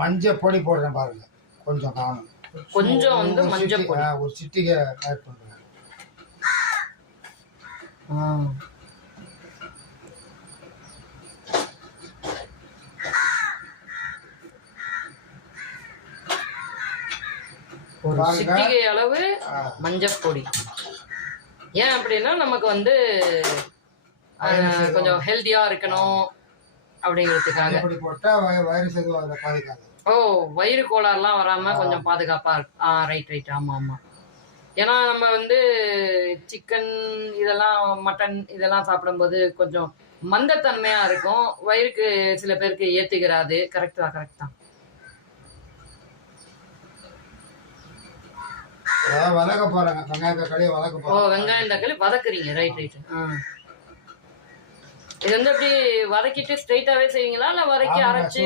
மஞ்சள் பொடி போடுறேன் பாருங்க, கொஞ்சம் காணும், கொஞ்சம் வந்து மஞ்சள் பொடி ஒரு சிட்டிகை ஆட் பண்றேன். ஒரு சிட்டிகை அளவு மஞ்சள் பொடி. ஏன் அப்படின்னா நமக்கு வந்து கொஞ்சம் ஹெல்த்தியா இருக்கணும் அப்படிங்கிறதுக்காக. ஓ, வயிறு கோளாறுலாம் வராம கொஞ்சம் பாதுகாப்பா இருக்கு. ரைட். ஆமா. ஏன்னா நம்ம வந்து சிக்கன் இதெல்லாம், மட்டன் இதெல்லாம் சாப்பிடும்போது கொஞ்சம் மந்தத்தன்மையா இருக்கும், வயிறுக்கு சில பேருக்கு ஏத்துக்கிறாது. கரெக்ட் தான். வதக்க போறாங்க, வெங்காயம் தக்காளி வதக்க போறாங்க. ஓ, வெங்காயம் தக்காளி வதக்குறீங்க. ரைட். இது வந்து அப்படி வதக்கிட்டு ஸ்ட்ரைட்டாவே செய்வீங்களா இல்ல வதக்கி அரைச்சு?